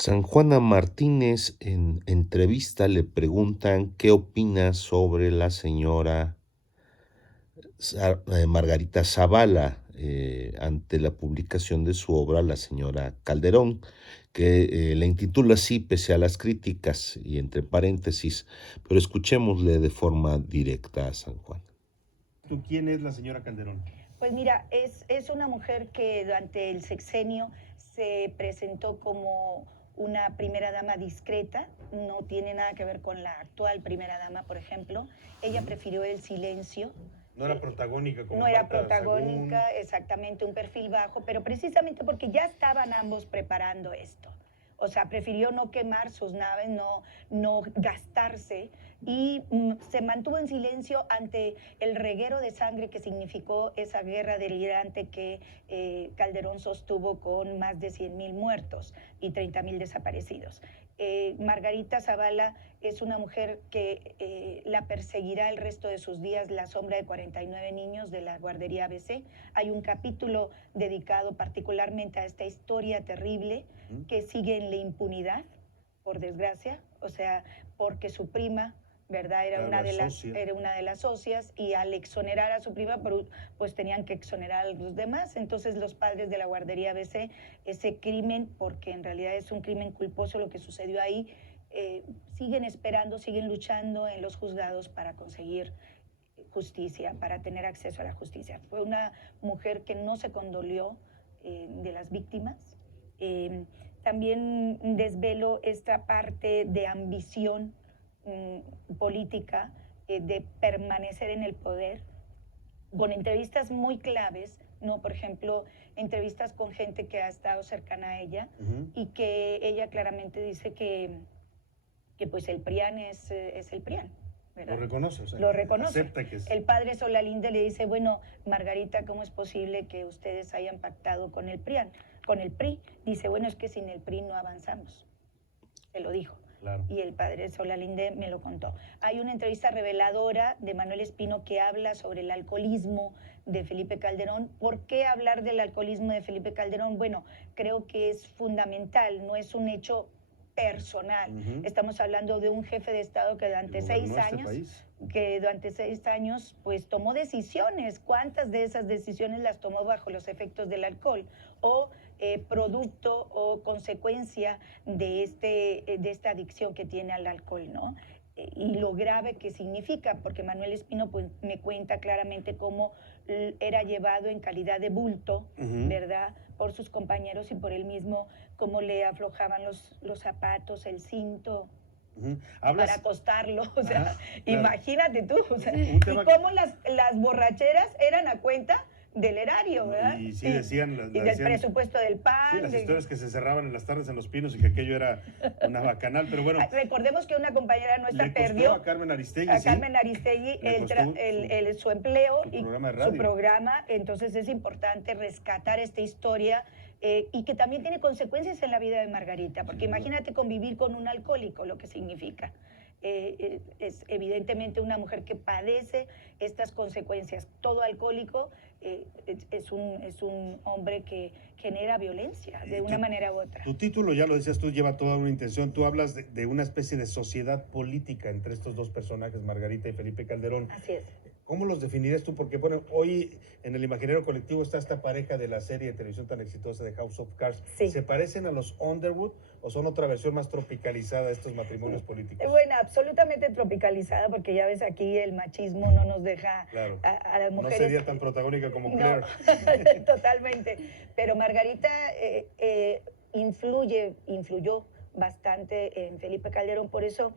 San Juana Martínez en entrevista le preguntan qué opina sobre la señora Margarita Zavala ante la publicación de su obra La señora Calderón, que la intitula así pese a las críticas y entre paréntesis, pero escuchémosle de forma directa a San Juan. ¿Tú quién es la señora Calderón? Pues mira, es una mujer que durante el sexenio se presentó como una primera dama discreta, no tiene nada que ver con la actual primera dama, por ejemplo. Ella prefirió el silencio. No era protagónica como No era Marta protagónica, Sagún. exactamente, un perfil bajo, pero precisamente porque ya estaban ambos preparando esto. O sea, prefirió no quemar sus naves, no gastarse y se mantuvo en silencio ante el reguero de sangre que significó esa guerra delirante que Calderón sostuvo con más de 100,000 muertos y 30,000 desaparecidos. Margarita Zavala es una mujer que la perseguirá el resto de sus días la sombra de 49 niños de la guardería ABC. Hay un capítulo dedicado particularmente a esta historia terrible que sigue en la impunidad, por desgracia, o sea, porque su prima, ¿verdad? Era una de las socias y al exonerar a su prima, pues tenían que exonerar a los demás. Entonces los padres de la guardería ABC, ese crimen, porque en realidad es un crimen culposo lo que sucedió ahí, siguen esperando, siguen luchando en los juzgados para conseguir justicia, para tener acceso a la justicia. Fue una mujer que no se condolió de las víctimas. También desvelo esta parte de ambición política, de permanecer en el poder, con entrevistas muy claves, ¿no? Por ejemplo, entrevistas con gente que ha estado cercana a ella y que ella claramente dice que pues el PRIAN es el PRIAN. ¿Verdad? Lo reconoce, o sea, lo reconoce. acepta que es... El padre Solalinde le dice, bueno, Margarita, ¿cómo es posible que ustedes hayan pactado con el PRIAN, con el PRI? Dice, bueno, es que sin el PRI no avanzamos. Se lo dijo. Claro. Y el padre Solalinde me lo contó. Hay una entrevista reveladora de Manuel Espino que habla sobre el alcoholismo de Felipe Calderón. ¿Por qué hablar del alcoholismo de Felipe Calderón? Bueno, creo que es fundamental, no es un hecho personal. Estamos hablando de un jefe de Estado que durante 6 años, pues tomó decisiones. ¿Cuántas de esas decisiones las tomó bajo los efectos del alcohol? O producto o consecuencia de esta adicción que tiene al alcohol, ¿no? Y lo grave que significa, porque Manuel Espino pues, me cuenta claramente cómo era llevado en calidad de bulto, ¿verdad?, por sus compañeros y por él mismo, cómo le aflojaban los zapatos, el cinto, para acostarlo, o sea, claro. Imagínate tú, o sea, y cómo las borracheras eran a cuenta del erario, ¿verdad? Y sí decían... Y del presupuesto del PAN. Sí, las historias que se cerraban en las tardes en Los Pinos y que aquello era una bacanal, pero bueno... Recordemos que una compañera nuestra perdió a Carmen Aristegui, Carmen Aristegui su empleo su y programa de radio. Su programa, entonces es importante rescatar esta historia y que también tiene consecuencias en la vida de Margarita, porque imagínate convivir con un alcohólico, lo que significa. Es evidentemente una mujer que padece estas consecuencias. Todo alcohólico es un hombre que genera violencia de una manera u otra. Tu título, ya lo decías tú, lleva toda una intención. Tú hablas de una especie de sociedad política entre estos dos personajes, Margarita y Felipe Calderón. Así es. ¿Cómo los definirías tú? Porque bueno, hoy en el imaginario colectivo está esta pareja de la serie de televisión tan exitosa de House of Cards. Sí. ¿Se parecen a los Underwood o son otra versión más tropicalizada de estos matrimonios políticos? Bueno, absolutamente tropicalizada, porque ya ves aquí el machismo no nos deja claro. a las mujeres. No sería tan protagónica como Claire. No, totalmente. Pero Margarita influyó bastante en Felipe Calderón, por eso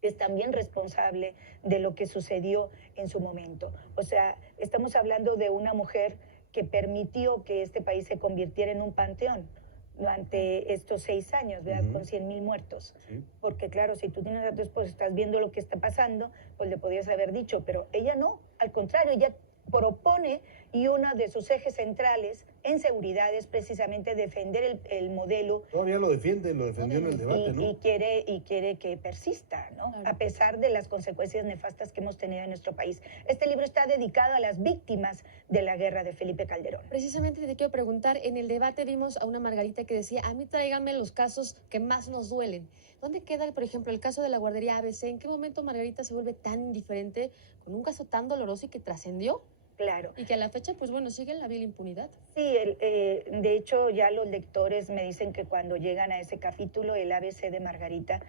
es también responsable de lo que sucedió en su momento. O sea, estamos hablando de una mujer que permitió que este país se convirtiera en un panteón durante estos 6 años, ¿verdad? Con 100,000 muertos. Sí. Porque claro, si tú tienes a tu esposa, estás viendo lo que está pasando, pues le podías haber dicho, pero ella no, al contrario, ella propone y uno de sus ejes centrales en seguridad es precisamente defender el modelo. Todavía lo defiende, lo defendió en el debate, ¿no? Y quiere que persista, ¿no? Claro. A pesar de las consecuencias nefastas que hemos tenido en nuestro país. Este libro está dedicado a las víctimas de la guerra de Felipe Calderón. Precisamente te quiero preguntar, en el debate vimos a una Margarita que decía, a mí tráiganme los casos que más nos duelen. ¿Dónde queda, por ejemplo, el caso de la guardería ABC? ¿En qué momento Margarita se vuelve tan indiferente con un caso tan doloroso y que trascendió? Claro. Y que a la fecha, pues bueno, sigue en la vil impunidad. Sí, de hecho ya los lectores me dicen que cuando llegan a ese capítulo, el ABC de Margarita,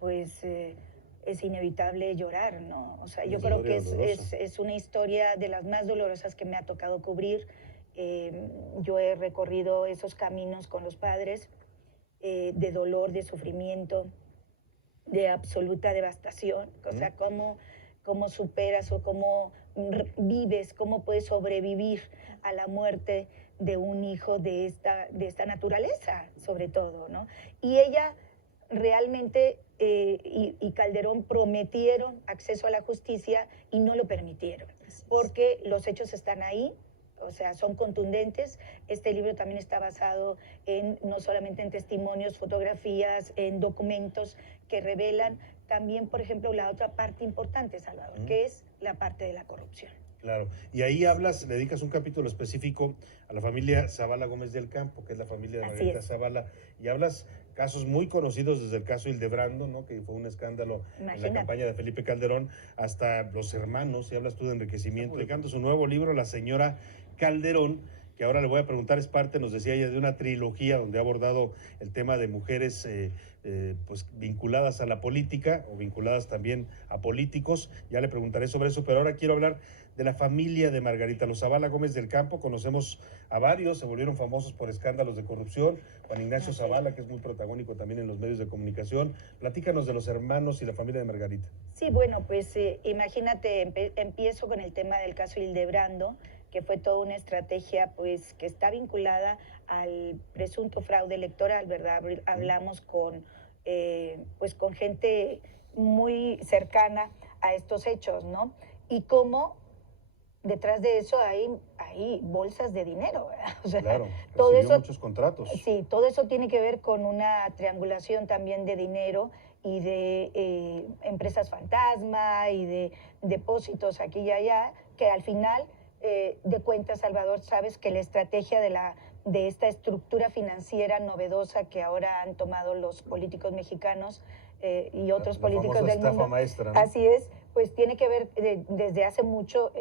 pues es inevitable llorar, ¿no? O sea, yo creo que es una historia de las más dolorosas que me ha tocado cubrir. Yo he recorrido esos caminos con los padres de dolor, de sufrimiento, de absoluta devastación. O sea, cómo superas o cómo vives, cómo puedes sobrevivir a la muerte de un hijo de esta naturaleza, sobre todo, ¿no? Y ella realmente y Calderón prometieron acceso a la justicia y no lo permitieron, porque los hechos están ahí, o sea, son contundentes. Este libro también está basado no solamente en testimonios, fotografías, en documentos que revelan también, por ejemplo, la otra parte importante, Salvador, que es la parte de la corrupción. Claro, y ahí le dedicas un capítulo específico a la familia Zavala Gómez del Campo, que es la familia de Margarita Zavala, y hablas casos muy conocidos desde el caso Hildebrando, ¿no? Que fue un escándalo en la campaña de Felipe Calderón, hasta los hermanos, y hablas tú de enriquecimiento. Publicando su nuevo libro, La señora Calderón, que ahora le voy a preguntar, es parte, nos decía ella, de una trilogía donde ha abordado el tema de mujeres pues vinculadas a la política o vinculadas también a políticos. Ya le preguntaré sobre eso, pero ahora quiero hablar de la familia de Margarita. Los Zavala Gómez del Campo, conocemos a varios, se volvieron famosos por escándalos de corrupción. Juan Ignacio Zavala, que es muy protagónico también en los medios de comunicación. Platícanos de los hermanos y la familia de Margarita. Sí, bueno, pues imagínate, empiezo con el tema del caso Hildebrando, que fue toda una estrategia pues que está vinculada al presunto fraude electoral, ¿verdad? Hablamos con gente muy cercana a estos hechos, ¿no? Y cómo detrás de eso hay bolsas de dinero, ¿verdad? O sea, claro, todo eso, muchos contratos. Sí, todo eso tiene que ver con una triangulación también de dinero y de empresas fantasma y de depósitos aquí y allá, que al final de cuentas, Salvador, sabes que la estrategia de esta estructura financiera novedosa que ahora han tomado los políticos mexicanos y otros políticos del mundo, maestra, ¿no? Así es, pues tiene que ver desde hace mucho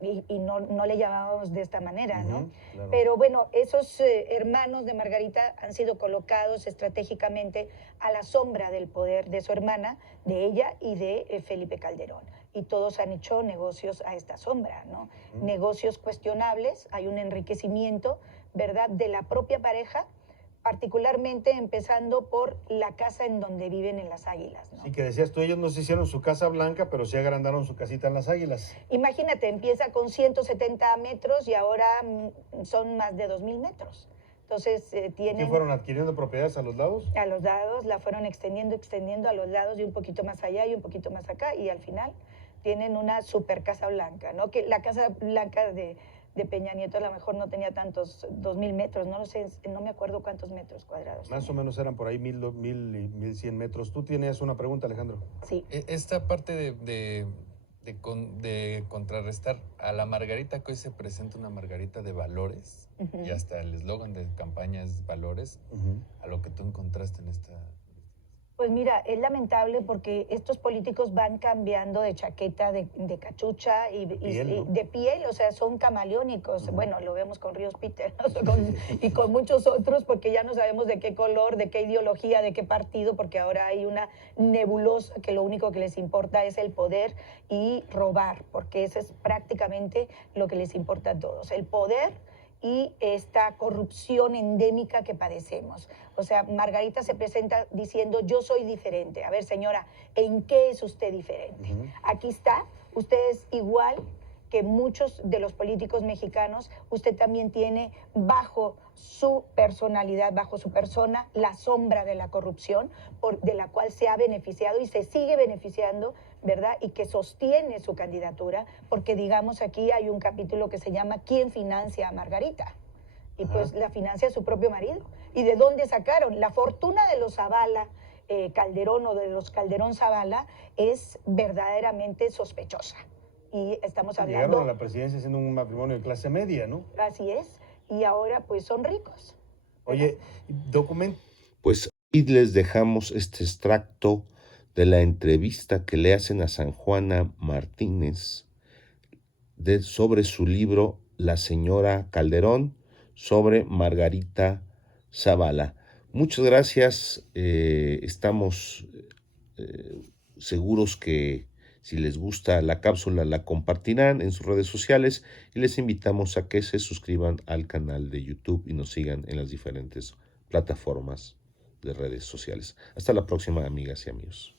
y no le llamábamos de esta manera, ¿no? Claro. Pero bueno, esos hermanos de Margarita han sido colocados estratégicamente a la sombra del poder de su hermana, de ella y de Felipe Calderón. Y todos han hecho negocios a esta sombra, ¿no? Negocios cuestionables, hay un enriquecimiento, ¿verdad?, de la propia pareja, particularmente empezando por la casa en donde viven en Las Águilas, ¿no? Sí, que decías tú, ellos no se hicieron su casa blanca, pero sí agrandaron su casita en Las Águilas. Imagínate, empieza con 170 metros y ahora son más de 2,000 metros. Entonces tienen... ¿Qué fueron adquiriendo propiedades a los lados? A los lados, la fueron extendiendo a los lados y un poquito más allá y un poquito más acá, y al final tienen una super casa blanca, ¿no? Que la casa blanca de Peña Nieto a lo mejor no tenía tantos 2,000 metros, no lo sé, no me acuerdo cuántos metros cuadrados. Más o menos eran por ahí 1,000 y 1,100 metros. Tú tienes una pregunta, Alejandro. Sí. Esta parte de contrarrestar a la Margarita, que hoy se presenta una Margarita de valores, y hasta el eslogan de campaña es valores, a lo que tú encontraste en esta... Pues mira, es lamentable porque estos políticos van cambiando de chaqueta, de cachucha y de piel, o sea, son camaleónicos. Bueno, lo vemos con Ríos Peter, ¿no? Y con muchos otros, porque ya no sabemos de qué color, de qué ideología, de qué partido, porque ahora hay una nebulosa que lo único que les importa es el poder y robar, porque eso es prácticamente lo que les importa a todos, el poder y esta corrupción endémica que padecemos. O sea, Margarita se presenta diciendo, yo soy diferente. A ver, señora, ¿en qué es usted diferente? Aquí está, usted es igual que muchos de los políticos mexicanos, usted también tiene bajo su personalidad, bajo su persona, la sombra de la corrupción, de la cual se ha beneficiado y se sigue beneficiando, ¿verdad? Y que sostiene su candidatura, porque digamos aquí hay un capítulo que se llama ¿Quién financia a Margarita? Y pues la financia su propio marido. ¿Y de dónde sacaron? La fortuna de los Zavala Calderón o de los Calderón Zavala es verdaderamente sospechosa. Y estamos hablando... Llegaron a la presidencia siendo un matrimonio de clase media, ¿no? Así es. Y ahora pues son ricos. Oye, Pues y les dejamos este extracto de la entrevista que le hacen a San Juana Martínez sobre su libro La señora Calderón, sobre Margarita Zavala. Muchas gracias. Estamos seguros que si les gusta la cápsula la compartirán en sus redes sociales y les invitamos a que se suscriban al canal de YouTube y nos sigan en las diferentes plataformas de redes sociales. Hasta la próxima, amigas y amigos.